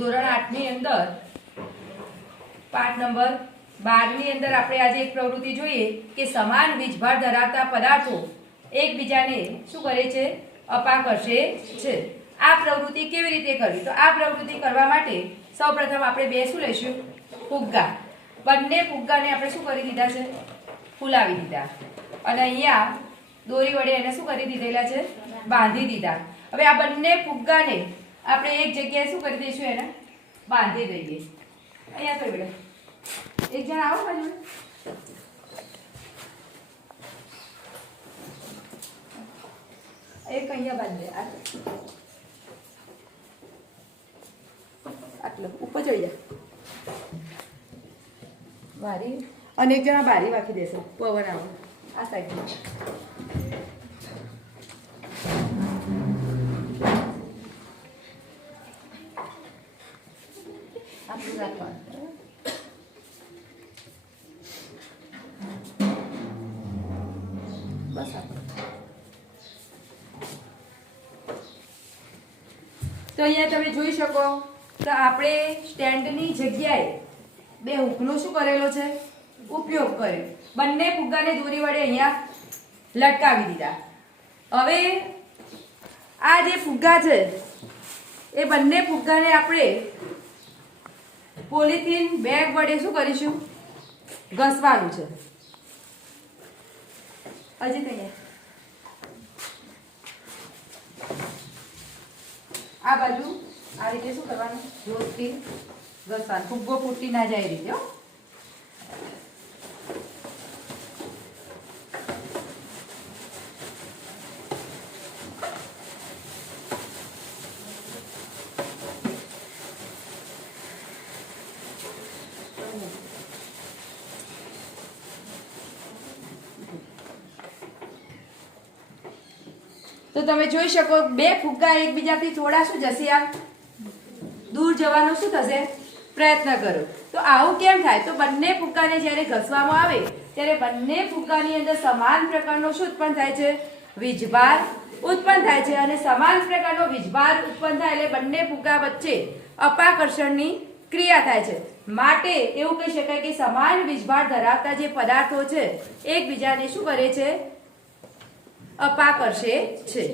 ધોરણ 8 ની અંદર પાઠ નંબર 12 ની અંદર આપણે આજે એક પ્રવૃત્તિ જોઈએ કે સમાન વીજભાર ધરાવતા પદાર્થો એકબીજાને શું કરે છે? અપાકર્ષે છે. આ પ્રવૃત્તિ કેવી રીતે કરવી? તો આ પ્રવૃત્તિ કરવા માટે સૌપ્રથમ આપણે બે શું લઈશું? ફુગ્ગા. બંને ફુગ્ગાને આપણે શું કરી દીધા છે? ફૂલાવી દીધા. અને અહીંયા દોરી વડે એને શું કરી દીધેલા છે? બાંધી દીધા. હવે આ બંને ફુગ્ગાને આપણે એક જગ્યાએ શું કરી દઈશું? એને બાંધી દઈએ. અહીંયા તો બેટા એક જણ આવો બાજુ. એક અહીંયા બાંધે. આટલો ઉપર ચડી જા. બારી અને એક જણા બારી વાંખી દેશે. પવન આવો આ સાઈડ. આટલું રાખવાનું. બસ તો અહીંયા તમે જોઈ શકો તો આપણે સ્ટેન્ડની જગ્યાએ બે હૂકનો શું કરેલો છે? ઉપયોગ કર્યો. બંને ફુગ્ગાને દોરી વડે અહીંયા લટકાવી દીધા. હવે આ જે ફુગ્ગા છે એ બંને ફુગ્ગાને આપણે પોલિથીન બેગ વડે શું કરીશું? ઘસવાનું છે. હજી કહીએ આ બાજુ આ રીતે શું કરવાનું? જોરથી ઘસવાનું. ફુગ્ગો ફૂટી ના જાય એ રીતે. તો તમે જોઈ શકો બે ફુગ્ગા એકબીજાથી થોડા શું જશે? આમ દૂર જવાનો શું થશે? પ્રયત્ન કરો. તો આવું કેમ થાય? તો બંને ફુગ્ગાને જ્યારે ઘસવામાં આવે ત્યારે બંને ફુગ્ગાની અંદર સમાન પ્રકારનો શું ઉત્પન્ન થાય છે? વીજભાર ઉત્પન્ન થાય છે. અને સમાન પ્રકારનો વીજભાર ઉત્પન્ન થાય એટલે બંને ફુગ્ગા વચ્ચે અપાકર્ષણની ક્રિયા થાય છે. માટે એવું કહી શકાય કે સમાન વીજભાર ધરાવતા જે પદાર્થો છે એકબીજાને શું કરે છે? અપાકર્ષે છે.